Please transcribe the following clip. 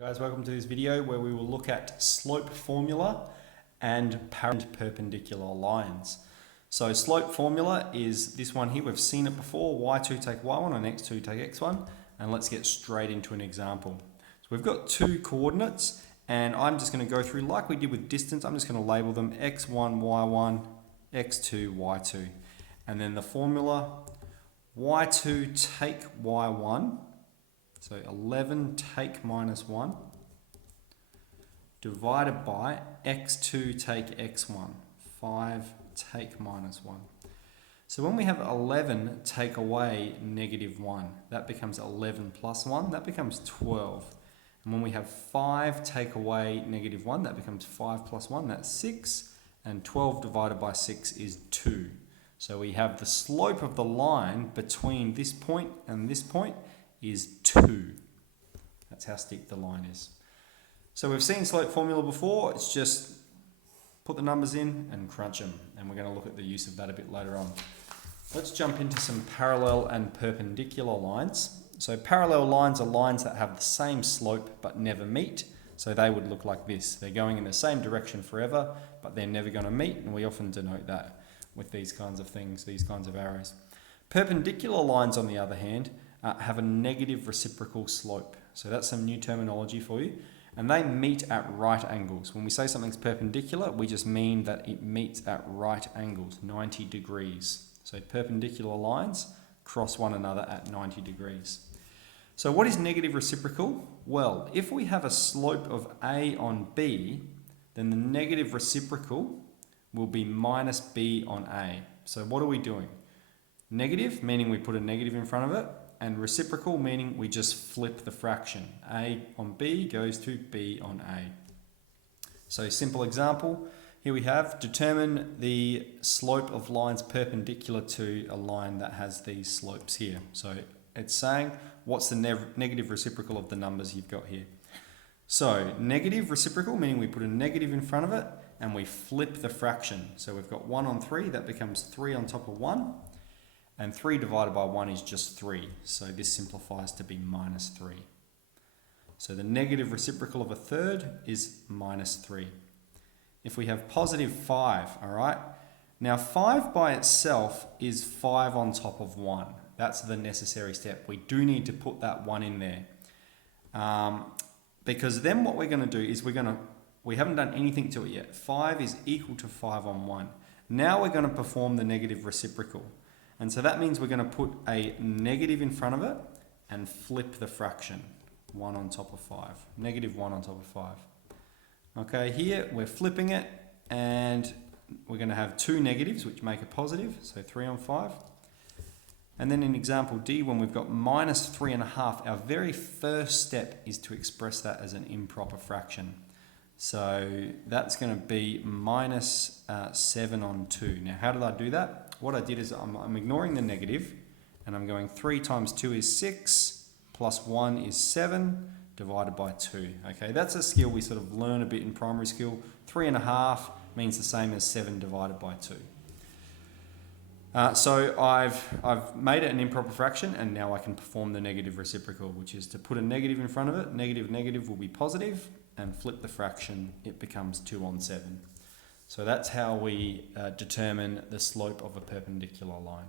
Hi guys, welcome to this video where we will look at slope formula and parent perpendicular lines. So slope formula is this one here. We've seen it before, y2 take y1 and x2 take x1, and let's get straight into an example. So we've got two coordinates and I'm just going to go through like we did with distance. I'm just going to label them x1, y1, x2, y2. And then the formula, y2 take y1, so 11 take minus 1 divided by x2 take x1, 5 take minus 1. So when we have 11 take away negative 1, that becomes 11 plus 1, that becomes 12. And when we have 5 take away negative 1, that becomes 5 plus 1, that's 6. And 12 divided by 6 is 2. So we have the slope of the line between this point and this point is 2. That's how steep the line is. So we've seen slope formula before. It's just put the numbers in and crunch them. And we're going to look at the use of that a bit later on. Let's jump into some parallel and perpendicular lines. So parallel lines are lines that have the same slope but never meet. So they would look like this. They're going in the same direction forever, but they're never going to meet. And we often denote that with these kinds of things, these kinds of arrows. Perpendicular lines, on the other hand, have a negative reciprocal slope. So that's some new terminology for you. And they meet at right angles. When we say something's perpendicular, we just mean that it meets at right angles, 90 degrees. So perpendicular lines cross one another at 90 degrees. So what is negative reciprocal? Well, if we have a slope of A on B, then the negative reciprocal will be minus B on A. So what are we doing? Negative, meaning we put a negative in front of it, and reciprocal, meaning we just flip the fraction. A on B goes to B on A. So simple example, here we have, determine the slope of lines perpendicular to a line that has these slopes here. So it's saying, what's the negative reciprocal of the numbers you've got here? So negative reciprocal, meaning we put a negative in front of it, and we flip the fraction. So we've got 1 on 3, that becomes 3 on top of 1. And 3 divided by 1 is just 3. So this simplifies to be minus 3. So the negative reciprocal of a third is minus 3. If we have positive 5, all right? Now 5 by itself is 5 on top of 1. That's the necessary step. We do need to put that 1 in there. Because then what we're going to do is we haven't done anything to it yet. 5 is equal to 5 on 1. Now we're going to perform the negative reciprocal. And so that means we're going to put a negative in front of it and flip the fraction. 1 on top of 5. Negative 1 on top of 5. Okay, here we're flipping it and we're going to have two negatives which make a positive. So 3 on 5. And then in example D, when we've got minus 3.5, our very first step is to express that as an improper fraction. So that's going to be minus 7 on 2. Now how did I do that? What I did is I'm ignoring the negative and I'm going 3 times 2 is 6 plus 1 is 7 divided by 2. Okay, that's a skill we sort of learn a bit in primary school. 3.5 means the same as 7 divided by 2. So I've made it an improper fraction and now I can perform the negative reciprocal, which is to put a negative in front of it. Negative will be positive and flip the fraction, it becomes 2 on 7. So that's how we determine the slope of a perpendicular line.